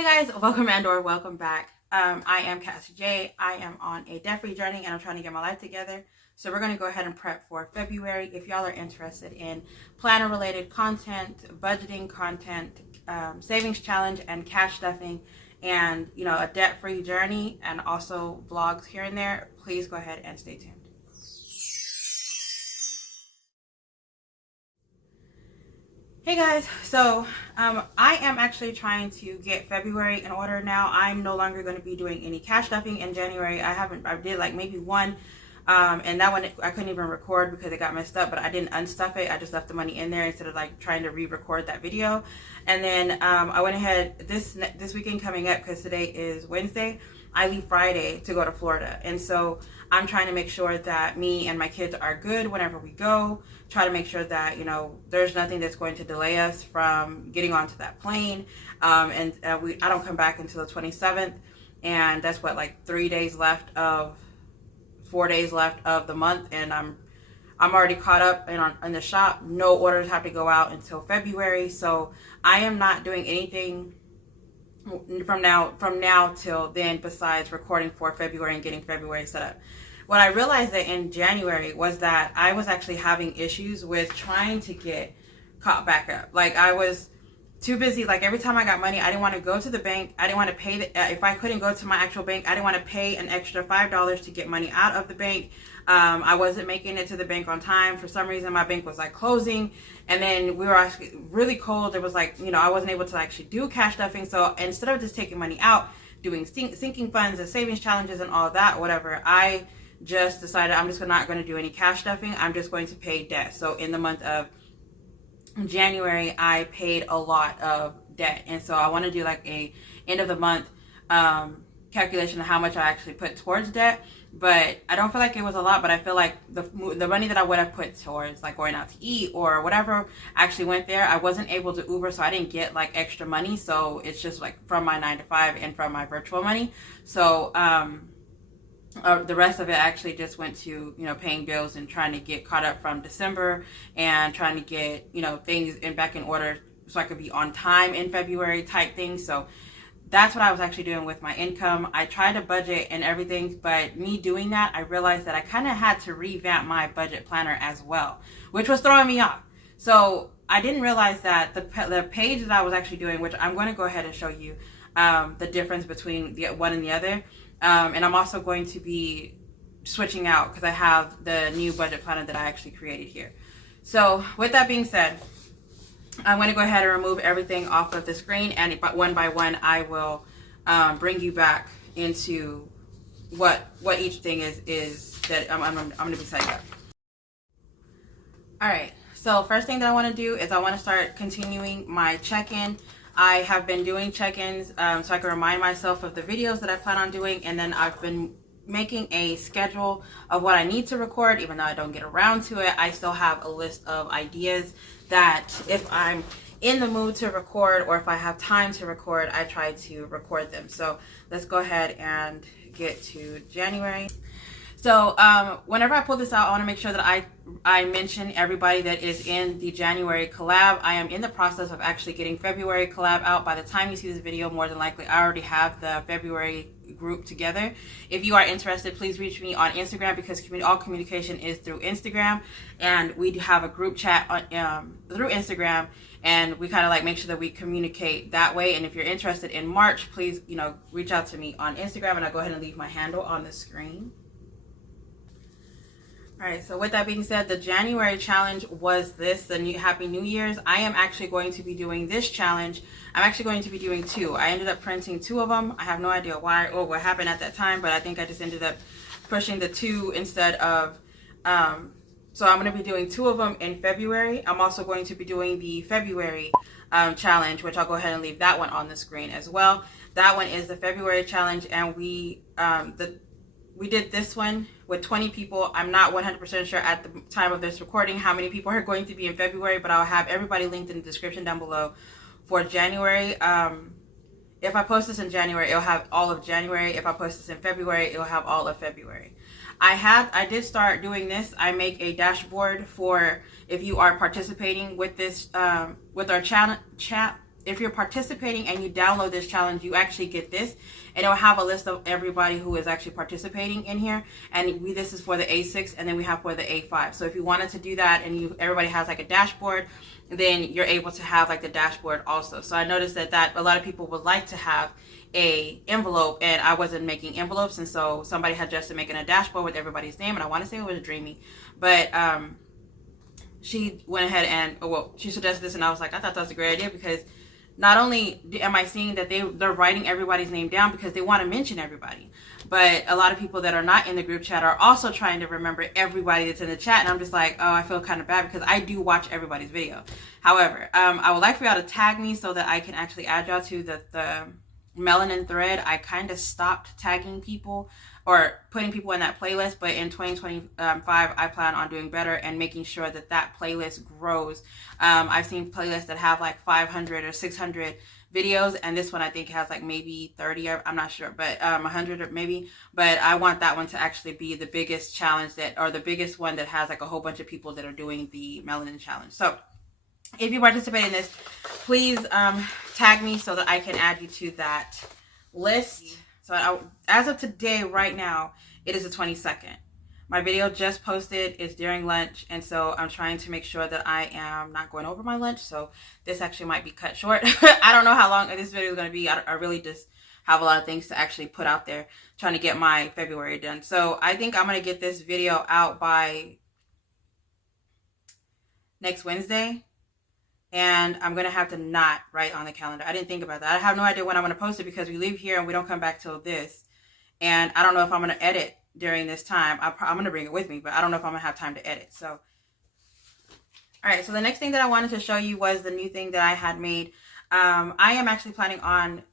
Hey guys, welcome and/or welcome back. I am Cassie J. I am on a debt-free journey and I'm trying to get my life together. So we're going to go ahead and prep for February. If y'all are interested in planner-related content, budgeting content, savings challenge, and cash stuffing, and a debt-free journey, and also vlogs here and there, please go ahead and stay tuned. Hey guys, so I am actually trying to get February in order now. I'm no longer going to be doing any cash stuffing in January. I did like maybe one, and that one I couldn't even record because it got messed up, but I didn't unstuff it. I just left the money in there instead of like trying to re-record that video. And then I went ahead this weekend coming up, because today is Wednesday, I leave Friday to go to Florida. And so I'm trying to make sure that me and my kids are good whenever we go. Try to make sure that, there's nothing that's going to delay us from getting onto that plane. I don't come back until the 27th. And that's what, like 4 days left of the month. And I'm already caught up in the shop. No orders have to go out until February. So I am not doing anything from now till then besides recording for February and getting February set up. What I realized that in January was that I was actually having issues with trying to get caught back up. Like, I was too busy. Like, every time I got money, I didn't want to go to the bank. I didn't want to pay if I couldn't go to my actual bank, I didn't want to pay an extra $5 to get money out of the bank. I wasn't making it to the bank on time. For some reason, my bank was like closing, and then we were actually really cold. It was like, I wasn't able to actually do cash stuffing. So instead of just taking money out, doing sinking funds and savings challenges and all of that, whatever, I just decided I'm just not going to do any cash stuffing. I'm just going to pay debt. So in the month of January, I paid a lot of debt. And so I want to do like a end of the month calculation of how much I actually put towards debt. But I don't feel like it was a lot, but I feel like the money that I would have put towards like going out to eat or whatever actually went there. I wasn't able to Uber, so I didn't get like extra money. So it's just like from my 9 to 5 and from my virtual money. So the rest of it actually just went to, paying bills and trying to get caught up from December and trying to get, things back in order so I could be on time in February type things. So that's what I was actually doing with my income. I tried to budget and everything, but me doing that, I realized that I kind of had to revamp my budget planner as well, which was throwing me off. So I didn't realize that the page that I was actually doing, which I'm going to go ahead and show you the difference between the one and the other. And I'm also going to be switching out because I have the new budget planner that I actually created here. So with that being said, I'm going to go ahead and remove everything off of the screen, and one by one I will bring you back into what each thing is that I'm going to be setting up. Alright, so first thing that I want to do is I want to start continuing my check-in. I have been doing check-ins so I can remind myself of the videos that I plan on doing, and then I've been making a schedule of what I need to record. Even though I don't get around to it, I still have a list of ideas that if I'm in the mood to record or if I have time to record, I try to record them. So let's go ahead and get to January. So whenever I pull this out, I want to make sure that I mention everybody that is in the January collab. I am in the process of actually getting February collab out. By the time you see this video, more than likely I already have the February group together. If you are interested, please reach me on Instagram, because all communication is through Instagram, and we do have a group chat through Instagram, and we kind of like make sure that we communicate that way. And if you're interested in March, please reach out to me on Instagram, and I'll go ahead and leave my handle on the screen. Alright, so with that being said, the January challenge was the Happy New Year's. I am actually going to be doing this challenge. I'm actually going to be doing two. I ended up printing two of them. I have no idea why or what happened at that time, but I think I just ended up pushing the two instead of, so I'm going to be doing two of them in February. I'm also going to be doing the February challenge, which I'll go ahead and leave that one on the screen as well. That one is the February challenge, and we did this one with 20 people. I'm not 100% sure at the time of this recording how many people are going to be in February, but I'll have everybody linked in the description down below for January. If I post this in January, it'll have all of January. If I post this in February, it'll have all of February. I did start doing this. I make a dashboard for if you are participating with this, with our if you're participating and you download this challenge, you actually get this, and it will have a list of everybody who is actually participating in here. And this is for the A6, and then we have for the A5. So if you wanted to do that and everybody has like a dashboard, then you're able to have like the dashboard also. So I noticed that a lot of people would like to have a envelope, and I wasn't making envelopes, and so somebody had suggested making a dashboard with everybody's name, and I want to say it was Dreamy, but she went ahead and she suggested this, and I was like, I thought that was a great idea, because not only am I seeing that they're writing everybody's name down because they want to mention everybody, but a lot of people that are not in the group chat are also trying to remember everybody that's in the chat. And I'm just like, oh, I feel kind of bad because I do watch everybody's video. However, I would like for y'all to tag me so that I can actually add y'all to the melanin thread. I kind of stopped tagging people or putting people in that playlist, but in 2025 I plan on doing better and making sure that playlist grows. I've seen playlists that have like 500 or 600 videos, and this one I think has like maybe 30, I'm not sure, but 100 or maybe, but I want that one to actually be the biggest challenge or the biggest one that has like a whole bunch of people that are doing the melanin challenge. So if you participate in this, please tag me so that I can add you to that list. So as of today, right now, it is the 22nd. My video just posted is during lunch, and so I'm trying to make sure that I am not going over my lunch. So this actually might be cut short. I don't know how long this video is going to be. I really just have a lot of things to actually put out there, trying to get my February done. So I think I'm going to get this video out by next Wednesday. And I'm going to have to not write on the calendar. I didn't think about that. I have no idea when I'm going to post it because we leave here and we don't come back till this. And I don't know if I'm going to edit during this time. I'm going to bring it with me, but I don't know if I'm going to have time to edit. So, all right. So the next thing that I wanted to show you was the new thing that I had made. I am actually planning on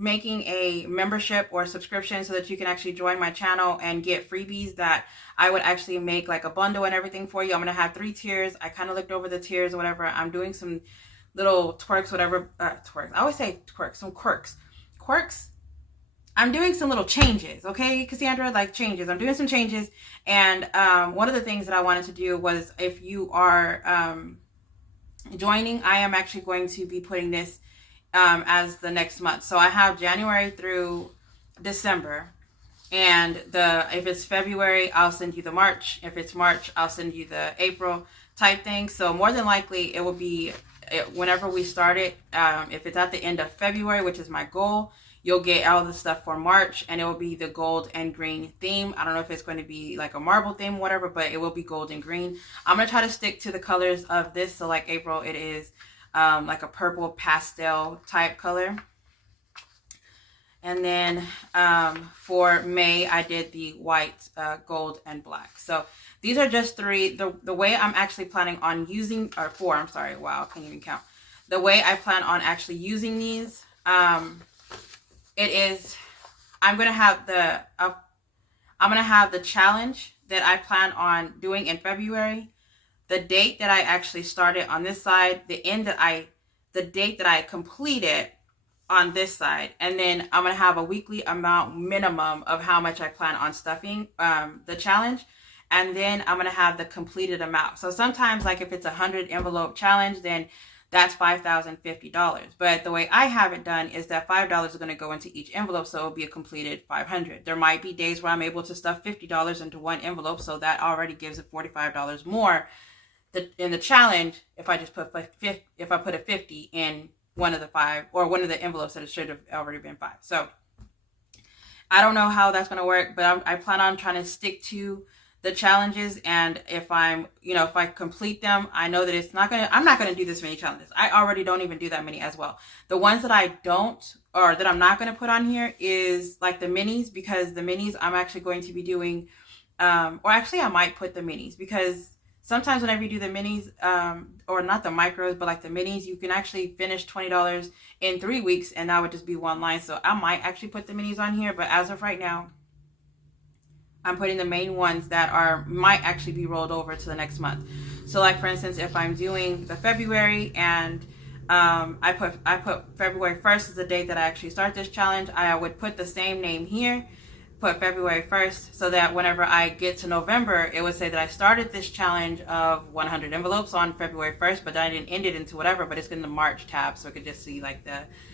making a membership or subscription so that you can actually join my channel and get freebies that I would actually make like a bundle and everything for you. I'm going to have 3 tiers. I kind of looked over the tiers or whatever. I'm doing some little twerks, whatever, twerks. I always say twerks, some quirks. I'm doing some little changes, okay, Cassandra, like changes. I'm doing some changes, and one of the things that I wanted to do was, if you are joining, I am actually going to be putting this as the next month. So I have January through December, and if it's February, I'll send you the March. If it's March, I'll send you the April type thing. So more than likely it will be whenever we start it. If it's at the end of February, which is my goal, you'll get all the stuff for March, and it will be the gold and green theme. I don't know if it's going to be like a marble theme or whatever, but it will be gold and green. I'm going to try to stick to the colors of this. So like April, it is like a purple pastel type color. And then for May, I did the white, gold, and black. So these are just 3. The way I'm actually planning on using, or 4, I'm sorry, wow, I can't even count. The way I plan on actually using these, it is, I'm going to have the challenge that I plan on doing in February, the date that I actually started on this side, the date that I completed on this side, and then I'm going to have a weekly amount minimum of how much I plan on stuffing the challenge, and then I'm going to have the completed amount. So sometimes, like if it's a 100 envelope challenge, then that's $5,050. But the way I have it done is that $5 is going to go into each envelope, so it'll be a completed 500. There might be days where I'm able to stuff $50 into one envelope, so that already gives it $45 more in the challenge. If I just put a 50 in one of the 5 or one of the envelopes that it should have already been 5. So I don't know how that's going to work, but I plan on trying to stick to the challenges, and if if I complete them, I know that I'm not going to do this many challenges. I already don't even do that many as well. The ones that I don't, or that I'm not going to put on here, is like the minis, because the minis I'm actually going to be doing, or actually I might put the minis, because sometimes whenever you do the minis, or not the micros, but like the minis, you can actually finish $20 in 3 weeks, and that would just be one line. So I might actually put the minis on here, but as of right now, I'm putting the main ones that might actually be rolled over to the next month. So like for instance, if I'm doing the February, and I put February 1st as the date that I actually start this challenge, I would put the same name here. put February 1st so that whenever I get to November, it would say that I started this challenge of 100 envelopes on February 1st, but I didn't end it into whatever, but it's in the March tab, so I could just see like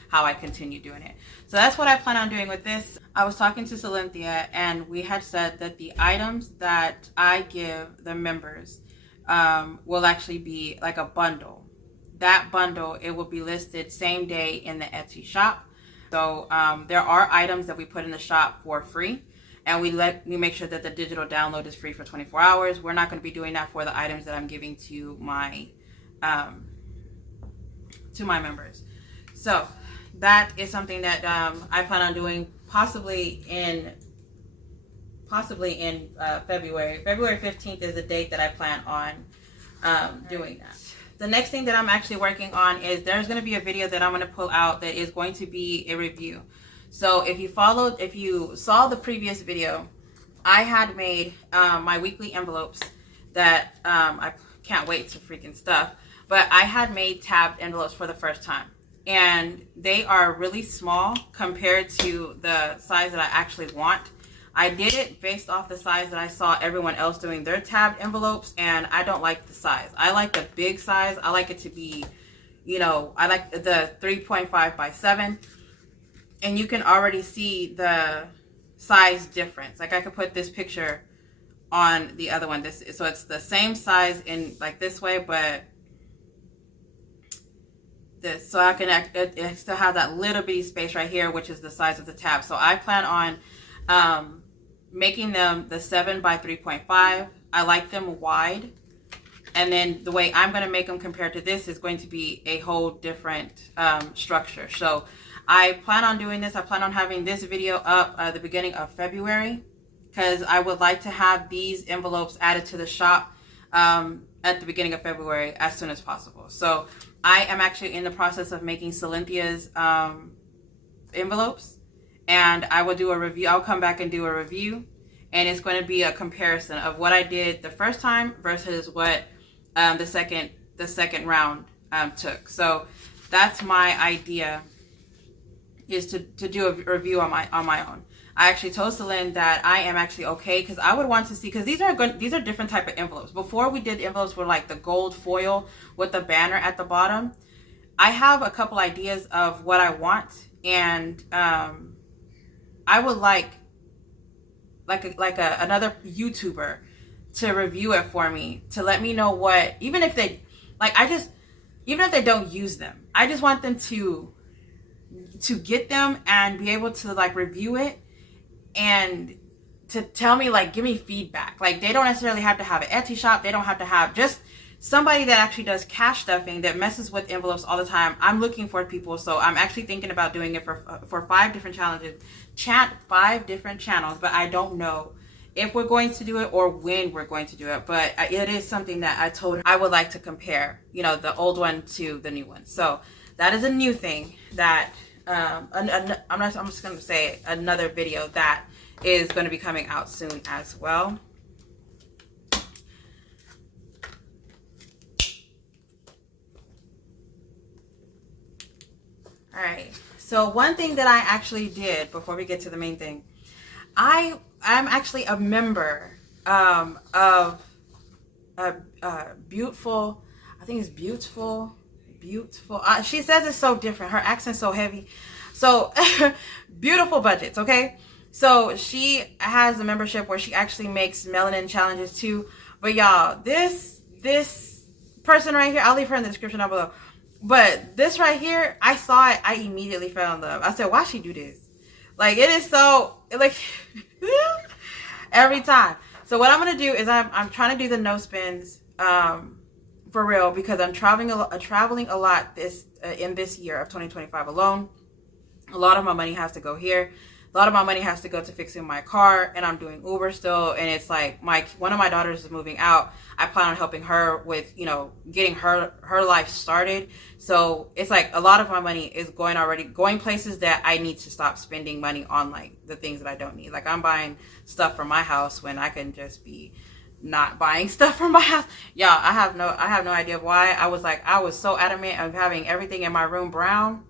how I continue doing it. So that's what I plan on doing with this. I was talking to Cynthia, and we had said that the items that I give the members will actually be like a bundle. That bundle, it will be listed same day in the Etsy shop. So there are items that we put in the shop for free, and we make sure that the digital download is free for 24 hours. We're not going to be doing that for the items that I'm giving to my members. So that is something that I plan on doing possibly in February. February 15th is the date that I plan on doing that. The next thing that I'm actually working on is there's going to be a video that I'm going to pull out that is going to be a review. So if you saw the previous video, I had made my weekly envelopes that I can't wait to freaking stuff. But I had made tabbed envelopes for the first time. And they are really small compared to the size that I actually want. I did it based off the size that I saw everyone else doing their tabbed envelopes, and I don't like the size. I like the big size. I like it to be, I like the 3.5 by 7. And you can already see the size difference. Like I could put this picture on the other one. So it's the same size in like this way, but this. So I can still have that little bitty space right here, which is the size of the tab. So I plan on making them the 7 by 3.5. I like them wide. And then the way I'm going to make them compared to this is going to be a whole different structure. So I plan on doing this. I plan on having this video up at the beginning of February, because I would like to have these envelopes added to the shop at the beginning of February as soon as possible. So I am actually in the process of making Cynthia's envelopes, and I will do a review. I'll come back and do a review, and it's going to be a comparison of what I did the first time versus what the second round took. So that's my idea, is to do a review on my own. I actually told Celine that I am actually okay, because I would want to see, because these are different type of envelopes. Before we did envelopes with like the gold foil with the banner at the bottom. I have a couple ideas of what I want, and I would like another YouTuber to review it for me, to let me know what, even if they don't use them, I just want them to get them and be able to like review it and to tell me, like, give me feedback. Like, they don't necessarily have to have an Etsy shop. They don't have to have, just somebody that actually does cash stuffing that messes with envelopes all the time. I'm looking for people. So I'm actually thinking about doing it for 5 different challenges, 5 different channels, but I don't know if we're going to do it or when we're going to do it. But it is something that I told her I would like to compare, the old one to the new one. So that is a new thing that I'm just going to say another video that is going to be coming out soon as well. All right. So one thing that I actually did before we get to the main thing, I'm actually a member of beautiful. I think it's beautiful. She says it's so different. Her accent's so heavy. So beautiful budgets. Okay. So she has a membership where she actually makes melanin challenges too. But y'all, this person right here, I'll leave her in the description down below. But this right here, I saw it. I immediately fell in love. I said, why she do this? Like, it is so, like, every time. So what I'm going to do is I'm trying to do the no spins for real, because I'm traveling a lot in this year of 2025 alone. A lot of my money has to go here. A lot of my money has to go to fixing my car, and I'm doing Uber still. And it's like one of my daughters is moving out. I plan on helping her with, getting her life started. So it's like a lot of my money is going places that I need to stop spending money on, like the things that I don't need. Like, I'm buying stuff for my house when I can just be not buying stuff for my house. Y'all, I have no idea why. I was so adamant of having everything in my room brown.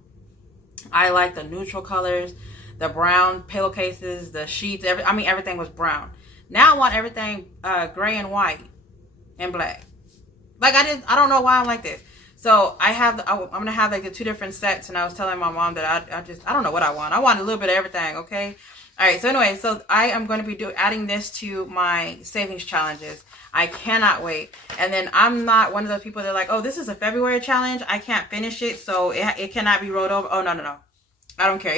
I like the neutral colors. the brown pillowcases, the sheets, everything was brown. Now I want everything gray and white and black. Like I don't know why I'm like this. So I'm gonna have like the 2 different sets, and I was telling my mom that I don't know what I want. I want a little bit of everything, okay? All right, so anyway, so I am going to be adding this to my savings challenges. I cannot wait. And then I'm not one of those people that are like, oh, this is a February challenge, I can't finish it, so it cannot be rolled over. Oh, no. I don't care.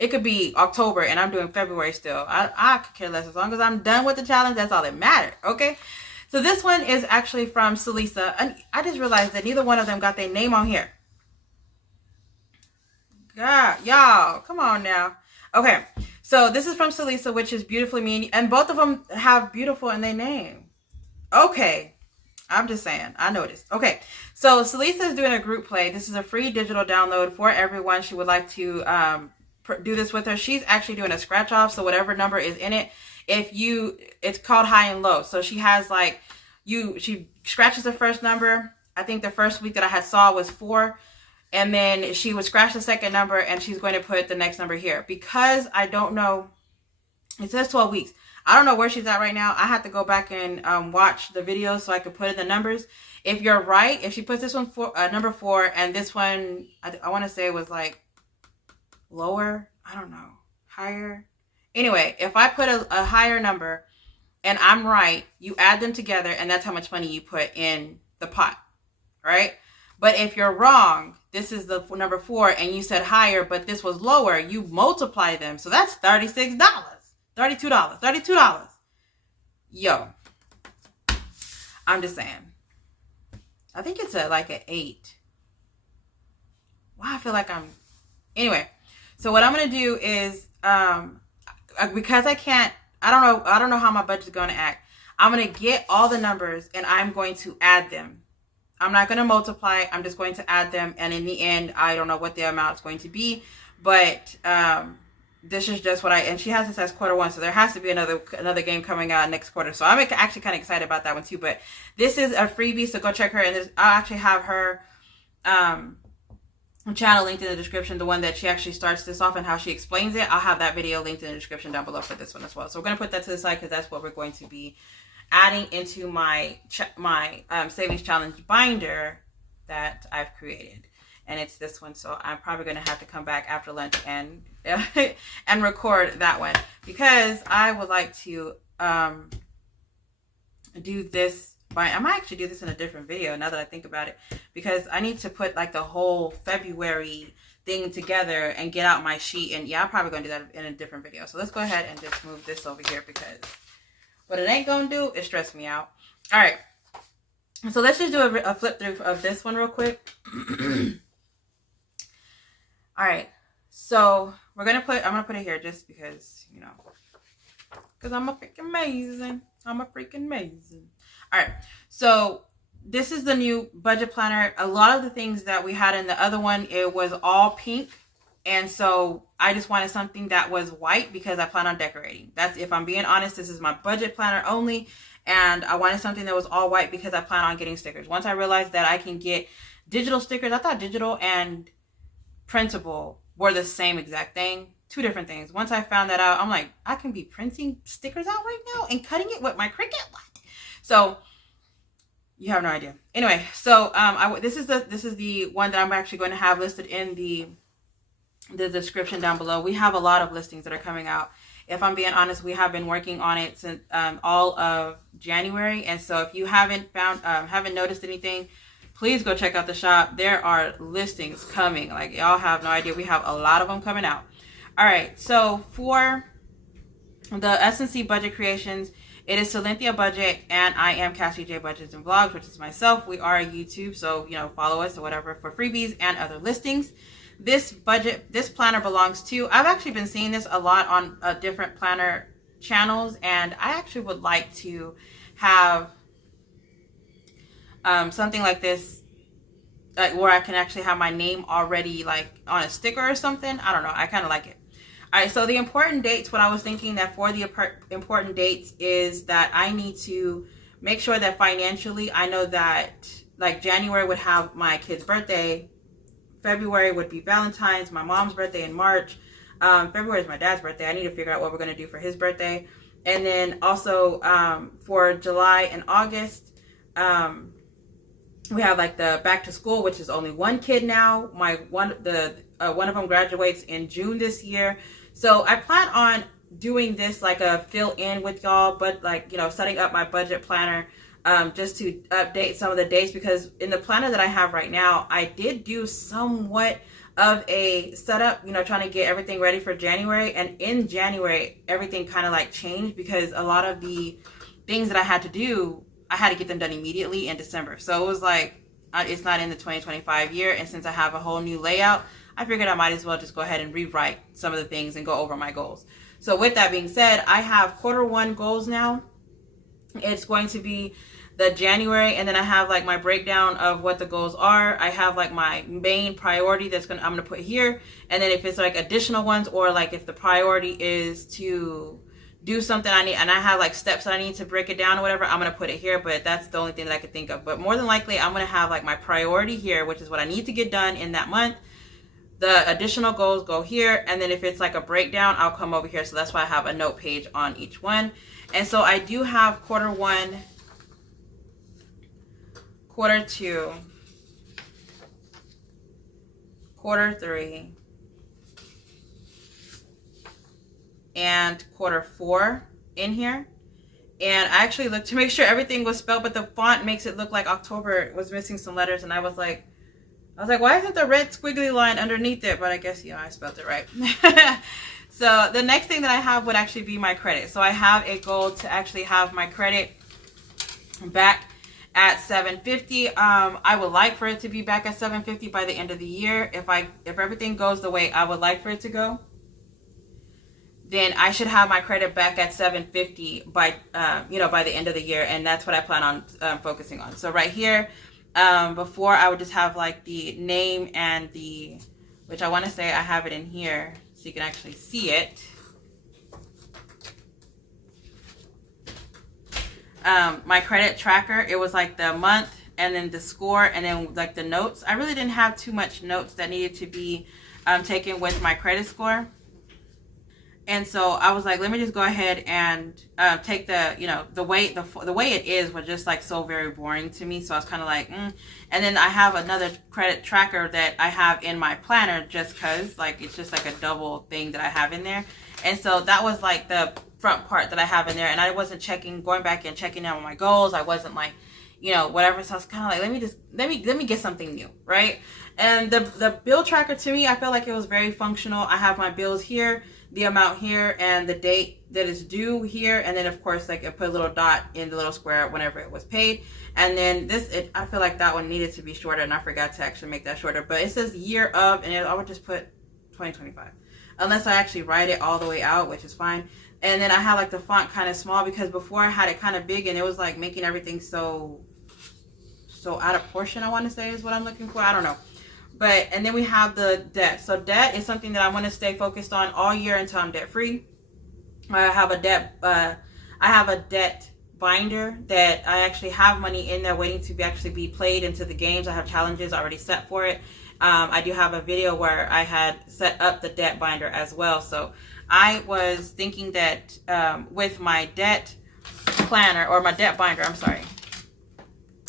It could be October and I'm doing February still. I could care less. As long as I'm done with the challenge, that's all that matters, okay? So this one is actually from Celisa. And I just realized that neither one of them got their name on here. God, y'all, come on now. Okay, so this is from Celisa, which is Beautifully Me, and both of them have beautiful in their name. Okay, I'm just saying, I noticed. Okay, so Celisa is doing a group play. This is a free digital download for everyone. She would like to do this with her. She's actually doing a scratch off, so whatever number is in it, it's called high and low. So she has like, she scratches the first number. I think the first week that I saw was 4. And then she would scratch the second number, and she's going to put the next number here. Because I don't know, it says 12 weeks. I don't know where she's at right now. I have to go back and watch the video so I can put in the numbers. If you're right, if she puts this one for number 4, and this one, I want to say it was like lower. I don't know, higher. Anyway, if I put a higher number and I'm right, you add them together, and that's how much money you put in the pot, right? But if you're wrong, this is the number 4, and you said higher, but this was lower, you multiply them. So that's $36, $32. Yo, I'm just saying. I think it's like an 8. Wow, I feel like anyway. So what I'm going to do is, because I don't know how my budget's going to act. I'm going to get all the numbers, and I'm going to add them. I'm not going to multiply. I'm just going to add them. And in the end, I don't know what the amount is going to be. But this is just what and she has this as Q1. So there has to be another game coming out next quarter. So I'm actually kind of excited about that one too. But this is a freebie. So go check her. And I'll actually have her channel linked in the description. The one that she actually starts this off and how she explains it. I'll have that video linked in the description down below for this one as well. So we're going to put that to the side because that's what we're going to be adding into my savings challenge binder that I've created, and it's this one. So I'm probably going to have to come back after lunch and and record that one because I would like to do this. I might actually do this in a different video now that I think about it, because I need to put like the whole February thing together and get out my sheet. And yeah, I'm probably going to do that in a different video. So let's go ahead and just move this over here because what it ain't gonna do is stress me out. All right, so let's just do a flip through of this one real quick. All right, so I'm gonna put it here just because, you know, because I'm a freaking amazing. All right, so this is the new budget planner. A lot of the things that we had in the other one, it was all pink. And so I just wanted something that was white because I plan on decorating. That's, if I'm being honest, this is my budget planner only. And I wanted something that was all white because I plan on getting stickers. Once I realized that I can get digital stickers, I thought digital and printable were the same exact thing. 2 different things. Once I found that out, I'm like, I can be printing stickers out right now and cutting it with my Cricut. What? So you have no idea. Anyway, so this is the one that I'm actually going to have listed in the description down below. We have a lot of listings that are coming out. If I'm being honest, we have been working on it since all of January. And so if you haven't noticed anything, please go check out the shop. There are listings coming. Like, y'all have no idea. We have a lot of them coming out. All right. So for the S&C Budget Creations, it is Cynthia Budget, and I am Cassie J Budgets and Vlogs, which is myself. We are YouTube, so, you know, follow us or whatever for freebies and other listings. This planner belongs to, I've actually been seeing this a lot on different planner channels, and I actually would like to have something like this, like where I can actually have my name already like on a sticker or something. I don't know. I kind of like it. All right. So the important dates, what I was thinking that for the important dates is that I need to make sure that financially, I know that like January would have my kid's birthday. February would be Valentine's, my mom's birthday in March. February is my dad's birthday. I need to figure out what we're going to do for his birthday. And then also for July and August, we have like the back to school, which is only one kid now. One of them graduates in June this year. So I plan on doing this like a fill in with y'all, but like, setting up my budget planner just to update some of the dates, because in the planner that I have right now, I did do somewhat of a setup, trying to get everything ready for January. And in January, everything kind of like changed because a lot of the things that I had to do, I had to get them done immediately in December. So it was like, it's not in the 2025 year. And since I have a whole new layout, I figured I might as well just go ahead and rewrite some of the things and go over my goals. So with that being said, I have quarter 1 goals now. It's going to be the January, and then I have like my breakdown of what the goals are. I have like my main priority I'm gonna put here, and then if it's like additional ones, or like if the priority is to do something I need, and I have like steps that I need to break it down or whatever, I'm gonna put it here. But that's the only thing that I could think of. But more than likely, I'm gonna have like my priority here, which is what I need to get done in that month. The additional goals go here, and then if it's like a breakdown, I'll come over here. So that's why I have a note page on each one. And so I do have quarter 1, quarter 2, quarter 3, and quarter 4 in here. And I actually looked to make sure everything was spelled, but the font makes it look like October was missing some letters, and I was like, why isn't the red squiggly line underneath it? But I guess, I spelled it right. So the next thing that I have would actually be my credit. So I have a goal to actually have my credit back at 750. I would like for it to be back at 750 by the end of the year. If everything goes the way I would like for it to go, then I should have my credit back at 750 by by the end of the year, and that's what I plan on focusing on. So right here, before I would just have like the name and which I want to say I have it in here so you can actually see it. My credit tracker, it was like the month and then the score and then like the notes. I really didn't have too much notes that needed to be taken with my credit score. And so I was like, let me just go ahead and take the way it is was just like so very boring to me. So I was kind of like, And then I have another credit tracker that I have in my planner just because like it's just like a double thing that I have in there. And so that was like the front part that I have in there. And I wasn't going back and checking out on my goals. I wasn't like, whatever. So I was kind of like, let me get something new, right? And the bill tracker, to me, I felt like it was very functional. I have my bills here, the amount here, and the date that is due here, and then of course like I put a little dot in the little square whenever it was paid. And then I feel like that one needed to be shorter, and I forgot to actually make that shorter, but it says year of, and I would just put 2025 unless I actually write it all the way out, which is fine. And then I have like the font kind of small because before I had it kind of big, and it was like making everything so out of portion, I want to say is what I'm looking for. I don't know. But, and then we have the debt. So debt is something that I want to stay focused on all year until I'm debt free. I have a debt binder that I actually have money in there waiting to actually be played into the games. I have challenges already set for it. I do have a video where I had set up the debt binder as well. So I was thinking that with my debt planner, or my debt binder, I'm sorry,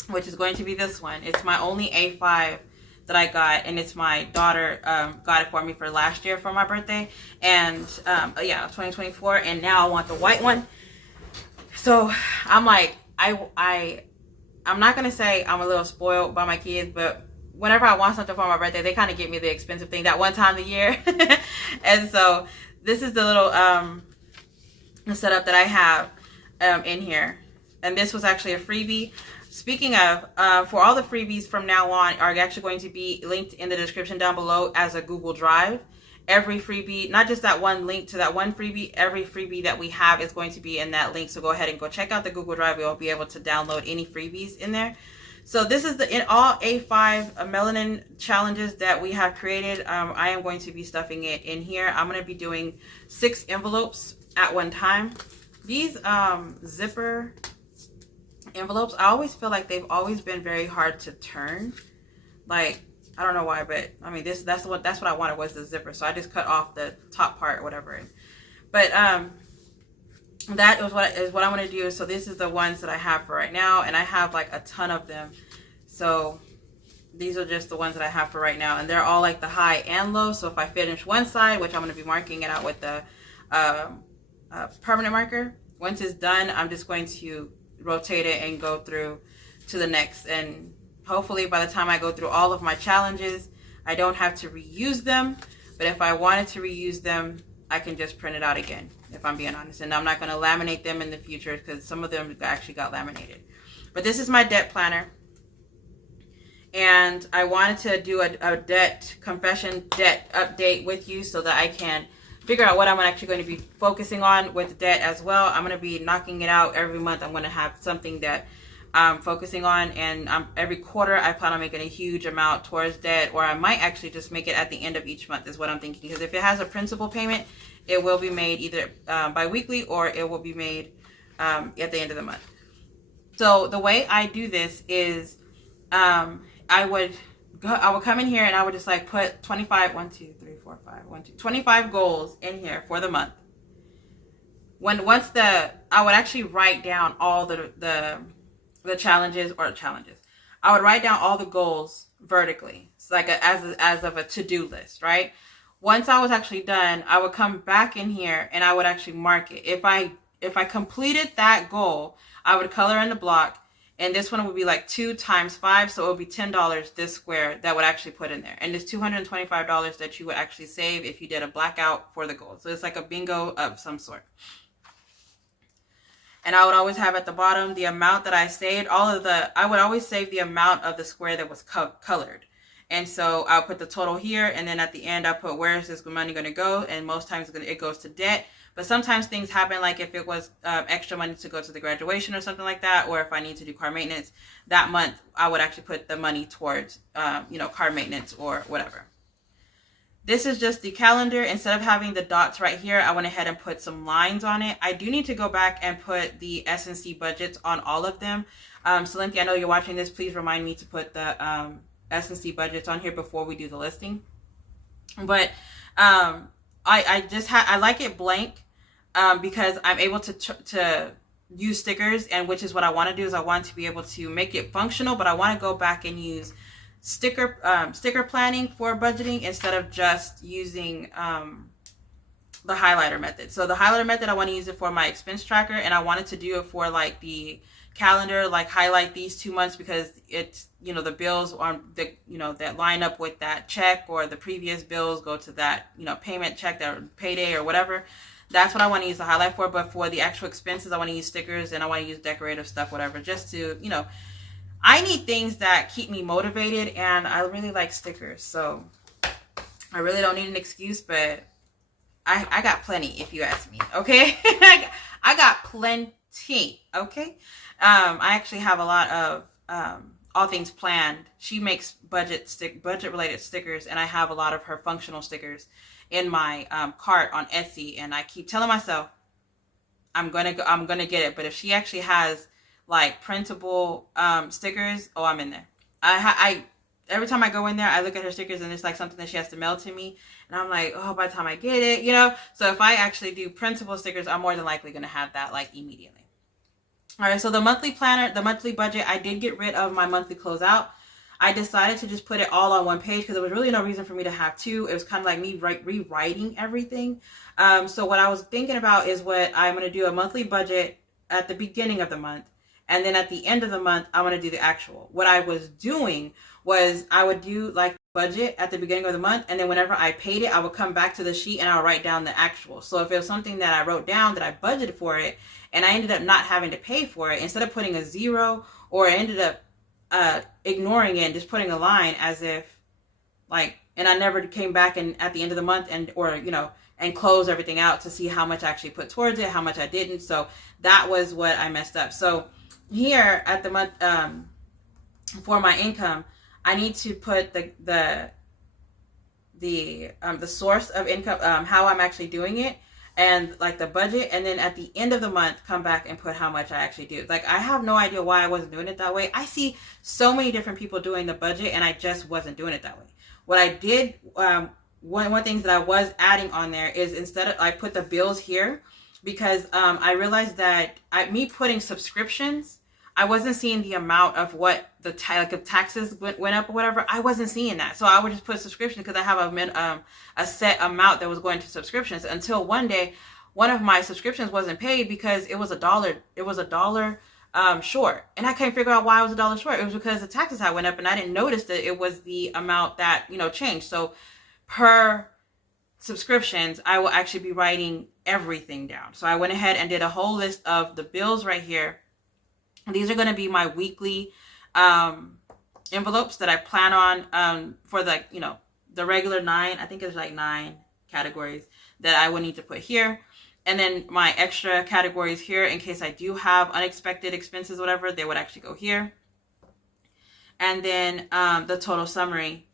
which is going to be this one. It's my only A5 that I got, and it's my daughter got it for me for last year for my birthday, and 2024, and now I want the white one. So I'm like, I'm not gonna say I'm a little spoiled by my kids, but whenever I want something for my birthday, they kind of get me the expensive thing that one time a year. And so this is the little setup that I have in here, and this was actually a freebie. Speaking of, for all the freebies from now on are actually going to be linked in the description down below as a Google Drive. Every freebie, not just that one link to that one freebie, every freebie that we have is going to be in that link. So go ahead and go check out the Google Drive. You'll be able to download any freebies in there. So this is in all A5 melanin challenges that we have created. I am going to be stuffing it in here. I'm going to be doing 6 envelopes at one time. These zipper envelopes, I always feel like they've always been very hard to turn. Like, I don't know why, but I mean, that's what I wanted, was the zipper. So I just cut off the top part or whatever. But that is what I'm going to do. So this is the ones that I have for right now, and I have like a ton of them. So these are just the ones that I have for right now, and they're all like the high and low. So if I finish one side, which I'm going to be marking it out with the permanent marker, once it's done, I'm just going to rotate it and go through to the next. And hopefully by the time I go through all of my challenges, I don't have to reuse them. But if I wanted to reuse them, I can just print it out again, if I'm being honest. And I'm not going to laminate them in the future, because some of them actually got laminated. But this is my debt planner. And I wanted to do a debt update with you, so that I can figure out what I'm actually going to be focusing on with debt as well. I'm going to be knocking it out every month. I'm going to have something that I'm focusing on, and every quarter I plan on making a huge amount towards debt, or I might actually just make it at the end of each month, is what I'm thinking. Because if it has a principal payment, it will be made either bi-weekly, or it will be made at the end of the month. So the way I do this is I would come in here and I would just like put 25 goals in here for the month. I would actually write down all the challenges. I would write down all the goals vertically. It's like as of a to-do list, right? Once I was actually done, I would come back in here and I would actually mark it. If I completed that goal, I would color in the block, and this one would be like 2 times 5, so it would be $10 this square that would actually put in there. And it's $225 that you would actually save if you did a blackout for the goal. So it's like a bingo of some sort. And I would always have at the bottom the amount that I saved. I would always save the amount of the square that was colored. And so I'll put the total here, and then at the end I'll put where is this money going to go, and most times it goes to debt. But sometimes things happen, like if it was extra money to go to the graduation or something like that, or if I need to do car maintenance that month, I would actually put the money towards car maintenance or whatever. This is just the calendar. Instead of having the dots right here, I went ahead and put some lines on it. I do need to go back and put the S&C budgets on all of them. So Linky, I know you're watching this. Please remind me to put the S&C budgets on here before we do the listing. But I like it blank because I'm able to use stickers, and which is what I want to do, is I want to be able to make it functional, but I want to go back and use sticker planning for budgeting instead of just using the highlighter method. So the highlighter method, I want to use it for my expense tracker, and I wanted to do it for like the calendar, like highlight these 2 months because it's, the bills on the, that line up with that check, or the previous bills go to that, payment check, that payday or whatever. That's what I want to use the highlight for. But for the actual expenses, I want to use stickers, and I want to use decorative stuff, whatever, just to, I need things that keep me motivated, and I really like stickers. So I really don't need an excuse, but I got plenty, if you ask me. Okay. I got plenty. Okay. I actually have a lot of, all things planned. She makes budget related stickers, and I have a lot of her functional stickers in my cart on Etsy, and I keep telling myself I'm gonna get it. But if she actually has like printable stickers, oh, I'm in there. I every time I go in there, I look at her stickers, and it's like something that she has to mail to me, and I'm like, oh, by the time I get it, So if I actually do printable stickers, I'm more than likely gonna have that like immediately. All right, so the monthly planner, the monthly budget, I did get rid of my monthly closeout. I decided to just put it all on one page because there was really no reason for me to have two. It was kind of like me rewriting everything. So what I was thinking about is what I'm going to do a monthly budget at the beginning of the month. And then at the end of the month, I want to do the actual. What I was doing was I would do like budget at the beginning of the month. And then whenever I paid it, I would come back to the sheet and I'll write down the actual. So if it was something that I wrote down that I budgeted for it, and I ended up not having to pay for it, instead of putting a 0, or I ended up ignoring it and just putting a line as if like, and I never came back and at the end of the month and close everything out to see how much I actually put towards it, how much I didn't. So that was what I messed up. So here at the month, for my income, I need to put the source of income, how I'm actually doing it. and like the budget, and then at the end of the month come back and put how much I actually do. Like, I have no idea why I wasn't doing it that way. I see so many different people doing the budget, and I just wasn't doing it that way. What I did, one things that I was adding on there is, instead of, I put the bills here, because I realized that me putting subscriptions, I wasn't seeing the amount of what the like if taxes went up or whatever. I wasn't seeing that, so I would just put subscriptions because I have a set amount that was going to subscriptions. Until one day, one of my subscriptions wasn't paid because it was $1. It was $1 short, and I couldn't figure out why it was $1 short. It was because the taxes had went up, and I didn't notice that it was the amount that changed. So per subscriptions, I will actually be writing everything down. So I went ahead and did a whole list of the bills right here. These are going to be my weekly envelopes that I plan on for the the regular 9. I think it's like 9 categories that I would need to put here, and then my extra categories here in case I do have unexpected expenses, whatever, they would actually go here. And then the total summary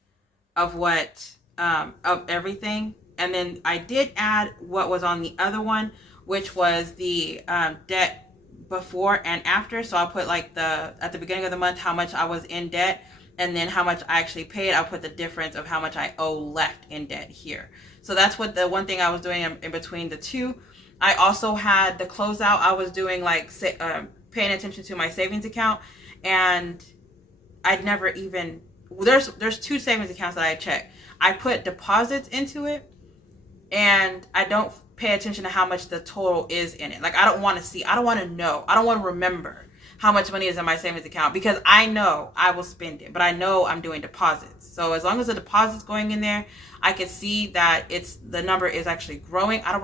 of what of everything. And then I did add what was on the other one, which was the debt before and after. So I'll put like at the beginning of the month how much I was in debt, and then how much I actually paid. I'll put the difference of how much I owe left in debt here. So that's what the one thing I was doing in between the two. I also had the closeout. I was doing like paying attention to my savings account, and I'd never even, there's 2 savings accounts that I check. I put deposits into it, and I don't pay attention to how much the total is in it. Like, I don't want to see, I don't want to know, I don't want to remember how much money is in my savings account, because I know I will spend it, but I know I'm doing deposits. So as long as the deposit's going in there, I can see that the number is actually growing. I don't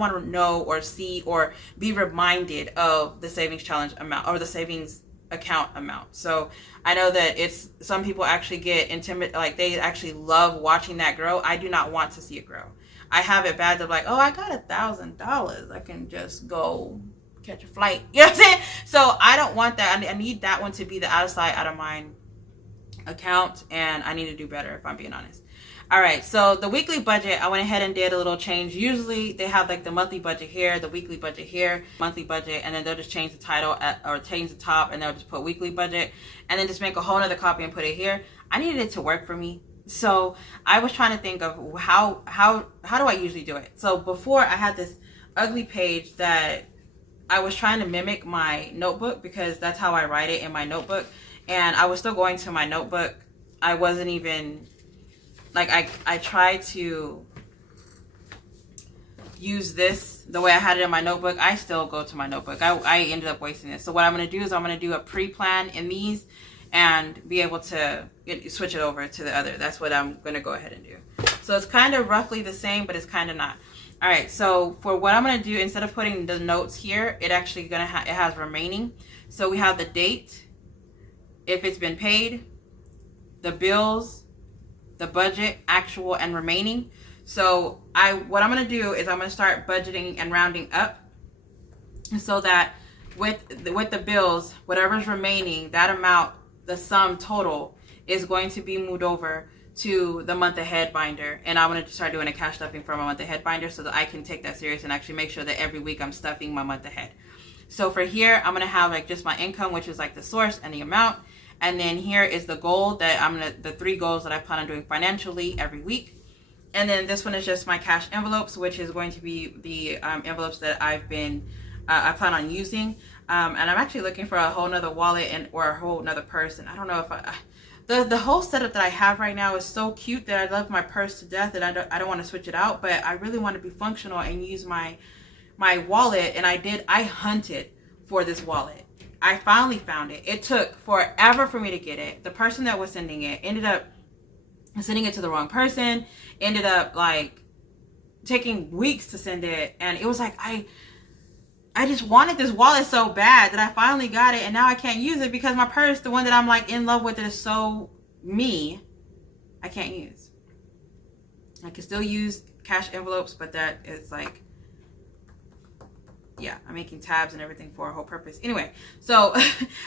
want to know or see or be reminded of the savings challenge amount or the savings account amount. So I know that some people actually get intimidated, like they actually love watching that grow. I do not want to see it grow. I have it bad. They're like, oh, I got $1,000. I can just go catch a flight. You know what I'm saying? So I don't want that. I need that one to be the out of sight, out of mind account. And I need to do better, if I'm being honest. All right. So the weekly budget, I went ahead and did a little change. Usually they have like the monthly budget here, the weekly budget here, monthly budget, and then they'll just change the title or change the top, and they'll just put weekly budget, and then just make a whole nother copy and put it here. I needed it to work for me. So I was trying to think of how do I usually do it. So before, I had this ugly page that I was trying to mimic my notebook, because that's how I write it in my notebook. And I was still going to my notebook. I wasn't even like, I tried to use this the way I had it in my notebook. I still go to my notebook. I ended up wasting it. So what I'm going to do is I'm going to do a pre-plan in these and be able to switch it over to the other. That's what I'm going to go ahead and do. So it's kind of roughly the same, but it's kind of not. All right, so for what I'm going to do, instead of putting the notes here, it actually it has remaining. So we have the date, if it's been paid, the bills, the budget, actual, and remaining. So what I'm going to do is I'm going to start budgeting and rounding up, so that with the bills, whatever's remaining, that amount, the sum total, is going to be moved over to the month ahead binder. And I'm going to start doing a cash stuffing for my month ahead binder, so that I can take that serious and actually make sure that every week I'm stuffing my month ahead. So for here, I'm going to have like just my income, which is like the source and the amount. And then here is the goal that the 3 goals that I plan on doing financially every week. And then this one is just my cash envelopes, which is going to be the envelopes that I plan on using. And I'm actually looking for a whole nother wallet or a whole nother purse. And I don't know if the whole setup that I have right now is so cute that I love my purse to death, that I don't want to switch it out. But I really want to be functional and use my wallet. And I hunted for this wallet. I finally found it. It took forever for me to get it. The person that was sending it ended up sending it to the wrong person, ended up like taking weeks to send it. And it was like, I just wanted this wallet so bad that I finally got it, and now I can't use it because my purse, the one that I'm like in love with, that is so me, I can't use. I can still use cash envelopes, but that is like, yeah, I'm making tabs and everything for a whole purpose. Anyway, so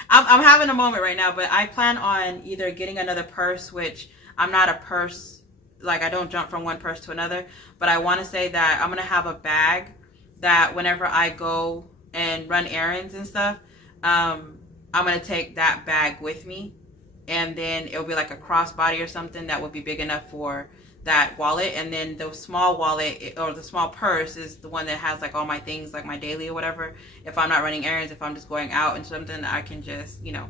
I'm having a moment right now, but I plan on either getting another purse, which I'm not a purse, like I don't jump from one purse to another, but I want to say that I'm going to have a bag that whenever I go and run errands and stuff, I'm going to take that bag with me. And then it'll be like a crossbody or something that would be big enough for that wallet. And then the small wallet or the small purse is the one that has like all my things, like my daily or whatever. If I'm not running errands, if I'm just going out and something, I can just, you know,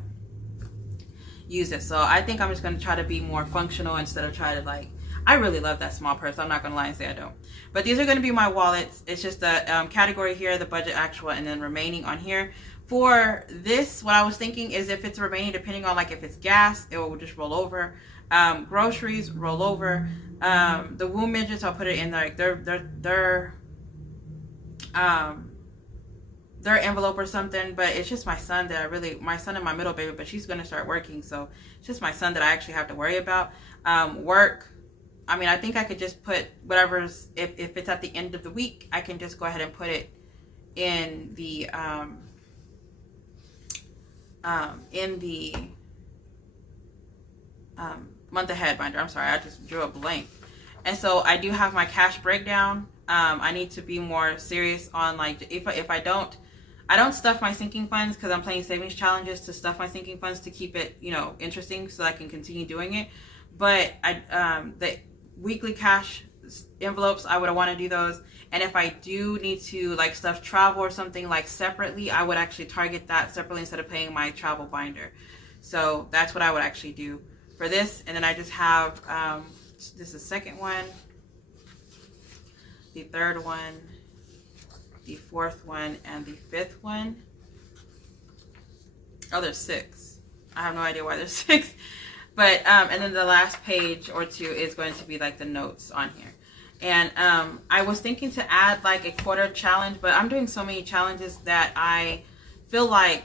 use it. So I think I'm just going to try to be more functional instead of try to like, I really love that small purse. I'm not going to lie and say I don't. But these are going to be my wallets. It's just the category here, the budget actual, and then remaining on here. For this, what I was thinking is if it's remaining, depending on like if it's gas, it will just roll over. Groceries, roll over. The womb midgets, I'll put it in like their envelope or something. But it's just my son that my son and my middle baby, but she's going to start working. So it's just my son that I actually have to worry about. Work. I mean, I think I could just put whatever's, if it's at the end of the week, I can just go ahead and put it in the month ahead binder. I'm sorry, I just drew a blank. And so I do have my cash breakdown. I need to be more serious on like, if I don't stuff my sinking funds because I'm playing savings challenges to stuff my sinking funds to keep it, you know, interesting so I can continue doing it. But the weekly cash envelopes, I would want to do those. And if I do need to like stuff travel or something like separately, I would actually target that separately instead of paying my travel binder. So that's what I would actually do for this. And then I just have this is the second one, the third one, the fourth one, and the fifth one. Oh, there's 6. I have no idea why there's 6. But, and then the last page or 2 is going to be like the notes on here. And I was thinking to add like a quarter challenge, but I'm doing so many challenges that I feel like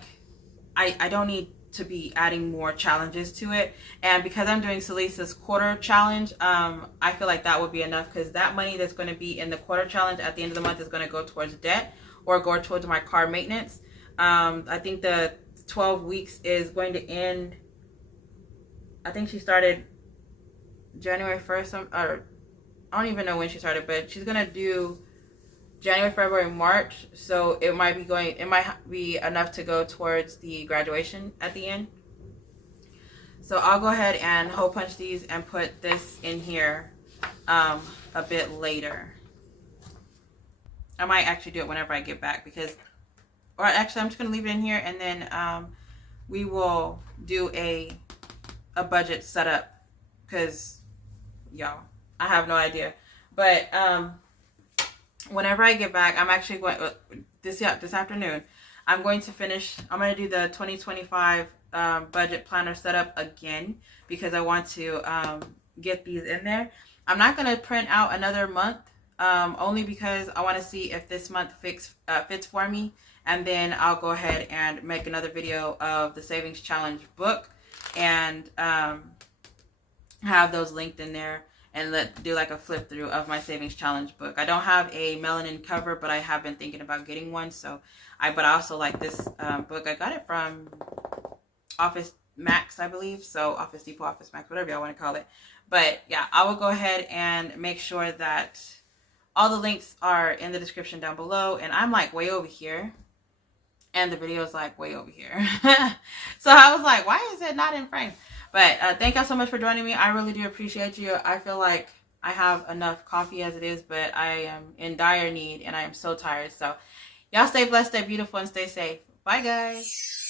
I don't need to be adding more challenges to it. And because I'm doing Salisa's quarter challenge, I feel like that would be enough because that money that's going to be in the quarter challenge at the end of the month is going to go towards debt or go towards my car maintenance. I think the 12 weeks is going to end. I think she started January 1st, or I don't even know when she started, but she's going to do January, February, March. So it might be enough to go towards the graduation at the end. So I'll go ahead and hole punch these and put this in here a bit later. I might actually do it whenever I get back or actually I'm just going to leave it in here and then we will do a budget setup because y'all, I have no idea. But whenever I get back, I'm actually going this afternoon. I'm going to do the 2025 budget planner setup again because I want to get these in there. I'm not going to print out another month only because I want to see if this month fits for me, and then I'll go ahead and make another video of the savings challenge book and have those linked in there and do like a flip through of my savings challenge book. I don't have a melanin cover, but I have been thinking about getting one. So but I also like this book. I got it from Office Max, I believe. So Office Depot, Office Max, whatever y'all want to call it. But yeah, I will go ahead and make sure that all the links are in the description down below. And I'm like way over here. And the video is like way over here. So I was like, why is it not in frame? But thank y'all so much for joining me. I really do appreciate you. I feel like I have enough coffee as it is, but I am in dire need and I am so tired. So y'all stay blessed, stay beautiful, and stay safe. Bye, guys.